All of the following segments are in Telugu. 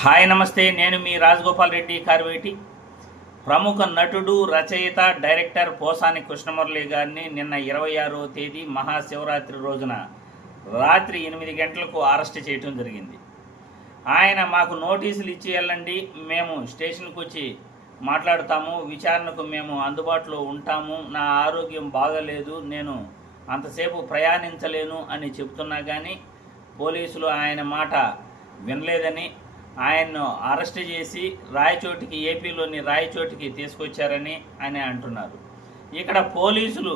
హాయ్ నమస్తే, నేను మీ రాజగోపాల్ రెడ్డి కార్వేటి. ప్రముఖ నటుడు, రచయిత, డైరెక్టర్ పోసాని కృష్ణమురళి గారిని నిన్న 26వ తేదీ మహాశివరాత్రి రోజున రాత్రి 8 గంటలకు అరెస్ట్ చేయడం జరిగింది. ఆయన మాకు నోటీసులు ఇచ్చి వెళ్ళండి, మేము స్టేషన్కి వచ్చి మాట్లాడతాము, విచారణకు మేము అందుబాటులో ఉంటాము, నా ఆరోగ్యం బాగలేదు, నేను అంతసేపు ప్రయాణించలేను అని చెప్తున్నా కానీ పోలీసులు ఆయన మాట వినలేదని ఆయన్ను అరెస్ట్ చేసి రాయచోటికి, ఏపీలోని రాయచోటికి తీసుకొచ్చారని ఆయన అంటున్నారు. ఇక్కడ పోలీసులు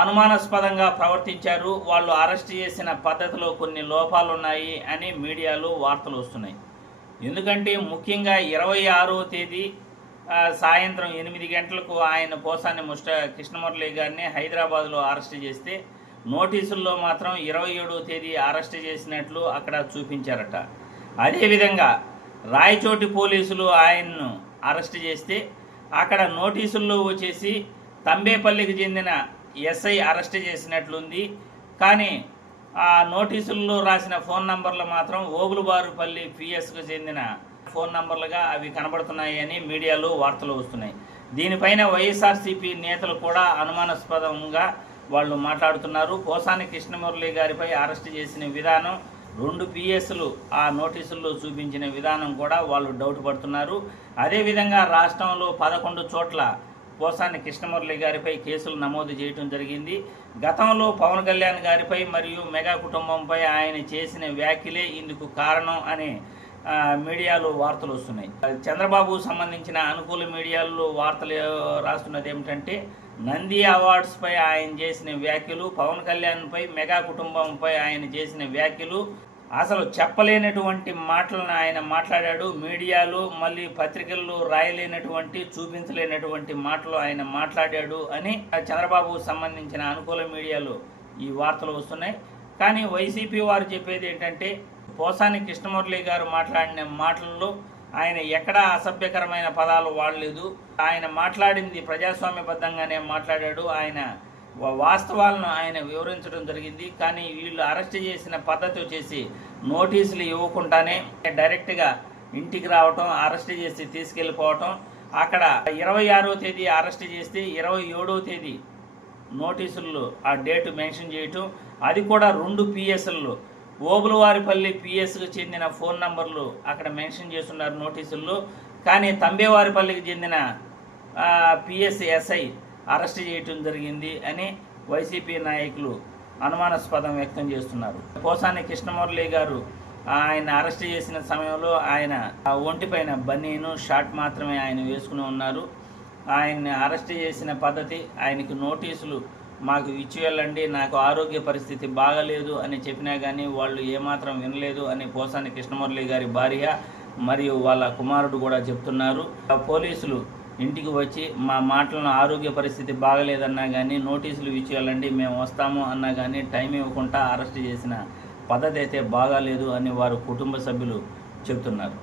అనుమానాస్పదంగా ప్రవర్తించారు, వాళ్ళు అరెస్ట్ చేసిన పద్ధతిలో కొన్ని లోపాలు ఉన్నాయి అని మీడియాలో వార్తలు వస్తున్నాయి. ఎందుకంటే ముఖ్యంగా 26వ తేదీ సాయంత్రం 8 గంటలకు ఆయన పోసాని కృష్ణమురళి గారిని హైదరాబాద్లో అరెస్ట్ చేస్తే నోటీసుల్లో మాత్రం 27వ తేదీ అరెస్ట్ చేసినట్లు అక్కడ చూపించారట. అదేవిధంగా రాయచోటి పోలీసులు ఆయన్ను అరెస్ట్ చేస్తే అక్కడ నోటీసుల్లో వచ్చేసి తంబేపల్లికి చెందిన ఎస్ఐ అరెస్ట్ చేసినట్లుంది. కానీ ఆ నోటీసుల్లో రాసిన ఫోన్ నంబర్లు మాత్రం ఓగులుబారుపల్లి పిఎస్కు చెందిన ఫోన్ నంబర్లుగా అవి కనబడుతున్నాయి అని మీడియాలో వార్తలు వస్తున్నాయి. దీనిపైన వైఎస్ఆర్సీపీ నేతలు కూడా అనుమానాస్పదంగా వాళ్ళు మాట్లాడుతున్నారు. పోసాని కృష్ణమురళి గారిపై అరెస్ట్ చేసిన విధానం, 2 పిఎస్లు ఆ నోటీసుల్లో చూపించిన విధానం కూడా వాళ్ళు డౌట్ పడుతున్నారు. అదేవిధంగా రాష్ట్రంలో 11 చోట్ల పోసాని కృష్ణమురళి గారిపై కేసులు నమోదు చేయడం జరిగింది. గతంలో పవన్ కళ్యాణ్ గారిపై మరియు మెగా కుటుంబంపై ఆయన చేసిన వ్యాఖ్యలే ఇందుకు కారణం అని మీడియాలో వార్తలు వస్తున్నాయి. చంద్రబాబు సంబంధించిన అనుకూల మీడియాల్లో వార్తలు రాస్తున్నది ఏమిటంటే, నంది అవార్డ్స్పై ఆయన చేసిన వ్యాఖ్యలు, పవన్ కళ్యాణ్పై, మెగా కుటుంబంపై ఆయన చేసిన వ్యాఖ్యలు అసలు చెప్పలేనటువంటి మాటలను ఆయన మాట్లాడాడు. మీడియాలో మళ్ళీ పత్రికల్లో రాయలేనటువంటి, చూపించలేనటువంటి మాటలు ఆయన మాట్లాడాడు అని చంద్రబాబు సంబంధించిన అనుకూల మీడియాలో ఈ వార్తలు వస్తున్నాయి. కానీ వైసీపీ వారు చెప్పేది ఏంటంటే, పోసాని కృష్ణమురళి గారు మాట్లాడిన మాటల్లో ఆయన ఎక్కడా అసభ్యకరమైన పదాలు వాడలేదు. ఆయన మాట్లాడింది ప్రజాస్వామ్యబద్ధంగానే మాట్లాడాడు. ఆయన వాస్తవాలను ఆయన వివరించడం జరిగింది. కానీ వీళ్ళు అరెస్ట్ చేసిన పద్ధతి వచ్చేసి నోటీసులు ఇవ్వకుండానే డైరెక్ట్గా ఇంటికి రావటం, అరెస్ట్ చేసి తీసుకెళ్ళిపోవటం. అక్కడ 26వ తేదీ అరెస్ట్ చేస్తే 27వ తేదీ నోటీసుల్లో ఆ డేటు మెన్షన్ చేయటం, అది కూడా 2 పిఎస్లు ఓబులవారిపల్లి పిఎస్కు చెందిన ఫోన్ నంబర్లు అక్కడ మెన్షన్ చేస్తున్నారు నోటీసుల్లో. కానీ తంబేవారిపల్లికి చెందిన పిఎస్ ఎస్ఐ అరెస్ట్ చేయటం జరిగింది అని వైసీపీ నాయకులు అనుమానాస్పదం వ్యక్తం చేస్తున్నారు. పోసాని కృష్ణమురళి గారు ఆయన అరెస్ట్ చేసిన సమయంలో ఆయన ఒంటిపైన బనీను, షార్ట్ మాత్రమే ఆయన వేసుకుని ఉన్నారు. ఆయన్ని అరెస్ట్ చేసిన పద్ధతి, ఆయనకు నోటీసులు మాకు ఇచ్చి వెళ్ళండి, నాకు ఆరోగ్య పరిస్థితి బాగలేదు అని చెప్పినా కానీ వాళ్ళు ఏమాత్రం వినలేదు అని పోసాని కృష్ణమురళి గారి భార్య మరియు వాళ్ళ కుమారుడు కూడా చెప్తున్నారు. పోలీసులు ఇంటికి వచ్చి మా మాటలను ఆరోగ్య పరిస్థితి బాగలేదన్నా కానీ నోటీసులు ఇచ్చి వెళ్ళండి, మేము వస్తాము అన్నా కానీ టైం ఇవ్వకుండా అరెస్ట్ చేసిన పద్ధతి అయితే బాగాలేదు అని వారు కుటుంబ సభ్యులు చెబుతున్నారు.